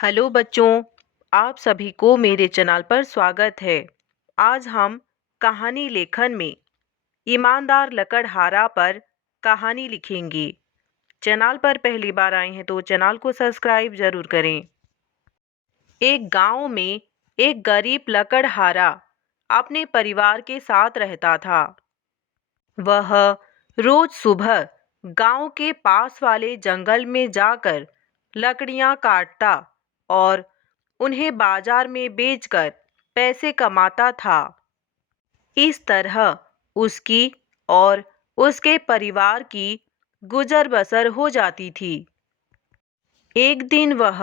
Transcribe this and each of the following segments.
Hello बच्चों, आप सभी को मेरे चैनल पर स्वागत है। आज हम कहानी लेखन में ईमानदार लकड़हारा पर कहानी लिखेंगे। चैनल पर पहली बार आए हैं तो चैनल को सब्सक्राइब जरूर करें। एक गांव में एक गरीब लकड़हारा अपने परिवार के साथ रहता था। वह रोज सुबह गांव के पास वाले जंगल में जाकर लकड़ियां काटता और उन्हें बाजार में बेचकर पैसे कमाता था। इस तरह उसकी और उसके परिवार की गुजर बसर हो जाती थी। एक दिन वह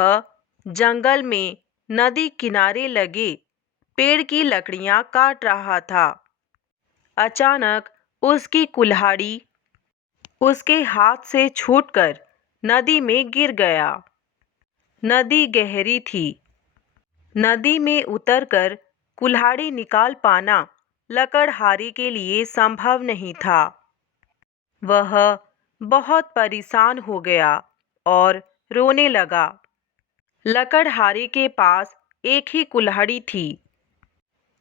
जंगल में नदी किनारे लगे पेड़ की लकड़ियां काट रहा था। अचानक उसकी कुल्हाड़ी उसके हाथ से छूटकर नदी में गिर गया। नदी गहरी थी। नदी में उतरकर कुल्हाड़ी निकाल पाना लकड़हारे के लिए संभव नहीं था। वह बहुत परेशान हो गया और रोने लगा। लकड़हारे के पास एक ही कुल्हाड़ी थी।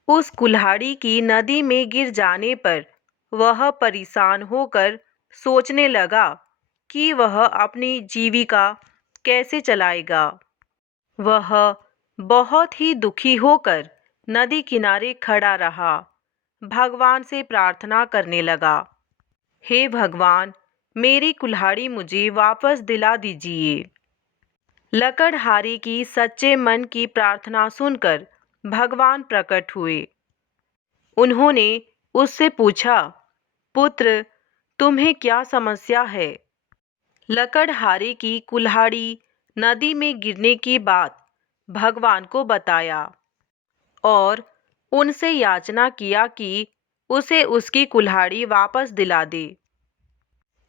उस कुल्हाड़ी की नदी में गिर जाने पर वह परेशान होकर सोचने लगा कि वह अपनी जीविका कैसे चलाएगा। वह बहुत ही दुखी होकर नदी किनारे खड़ा रहा। भगवान से प्रार्थना करने लगा, हे भगवान, मेरी कुल्हाड़ी मुझे वापस दिला दीजिए। लकड़हारे की सच्चे मन की प्रार्थना सुनकर भगवान प्रकट हुए। उन्होंने उससे पूछा, पुत्र, तुम्हें क्या समस्या है? लकड़हारे की कुल्हाड़ी नदी में गिरने की बात भगवान को बताया और उनसे याचना किया कि उसे उसकी कुल्हाड़ी वापस दिला दे।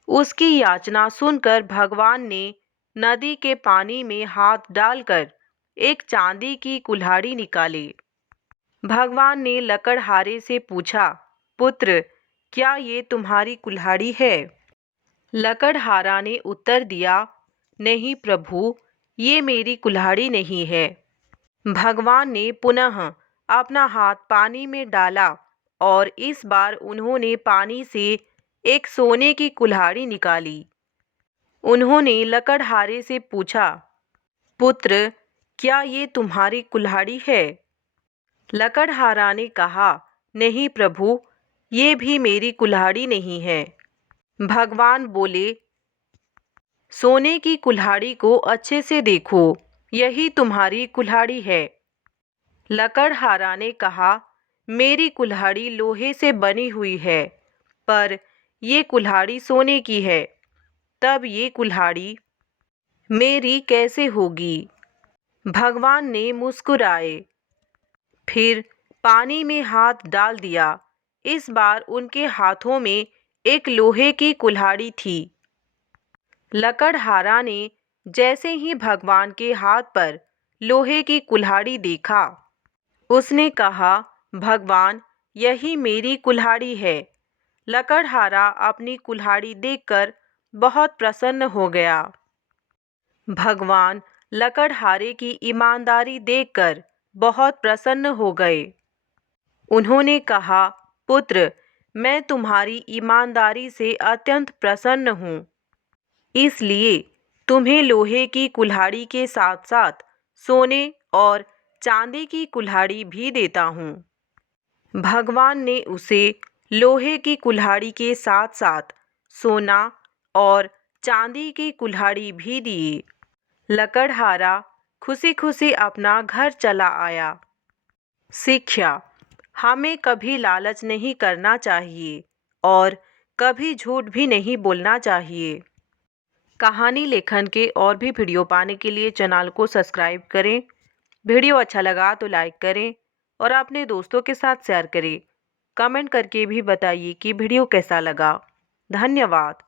उसकी याचना सुनकर भगवान ने नदी के पानी में हाथ डालकर एक चांदी की कुल्हाड़ी निकाली। भगवान ने लकड़हारे से पूछा, पुत्र, क्या ये तुम्हारी कुल्हाड़ी है? लकड़हारा ने उत्तर दिया, नहीं प्रभु, ये मेरी कुल्हाड़ी नहीं है। भगवान ने पुनः अपना हाथ पानी में डाला और इस बार उन्होंने पानी से एक सोने की कुल्हाड़ी निकाली। उन्होंने लकड़हारे से पूछा, पुत्र, क्या ये तुम्हारी कुल्हाड़ी है? लकड़हारा ने कहा, नहीं प्रभु, ये भी मेरी कुल्हाड़ी नहीं है। भगवान बोले, सोने की कुल्हाड़ी को अच्छे से देखो, यही तुम्हारी कुल्हाड़ी है। लकड़हारा ने कहा, मेरी कुल्हाड़ी लोहे से बनी हुई है, पर ये कुल्हाड़ी सोने की है। तब ये कुल्हाड़ी मेरी कैसे होगी? भगवान ने मुस्कुराए, फिर पानी में हाथ डाल दिया। इस बार उनके हाथों में एक लोहे की कुल्हाड़ी थी। लकड़हारा ने जैसे ही भगवान के हाथ पर लोहे की कुल्हाड़ी देखा, उसने कहा, भगवान, यही मेरी कुल्हाड़ी है। लकड़हारा अपनी कुल्हाड़ी देखकर बहुत प्रसन्न हो गया। भगवान लकड़हारे की ईमानदारी देखकर बहुत प्रसन्न हो गए। उन्होंने कहा, पुत्र, मैं तुम्हारी ईमानदारी से अत्यंत प्रसन्न हूँ, इसलिए तुम्हें लोहे की कुल्हाड़ी के साथ साथ सोने और चांदी की कुल्हाड़ी भी देता हूँ। भगवान ने उसे लोहे की कुल्हाड़ी के साथ साथ सोना और चांदी की कुल्हाड़ी भी दी। लकड़हारा खुशी खुशी अपना घर चला आया। शिक्षा, हमें कभी लालच नहीं करना चाहिए और कभी झूठ भी नहीं बोलना चाहिए। कहानी लेखन के और भी वीडियो पाने के लिए चैनल को सब्सक्राइब करें। वीडियो अच्छा लगा तो लाइक करें और अपने दोस्तों के साथ शेयर करें। कमेंट करके भी बताइए कि वीडियो कैसा लगा। धन्यवाद।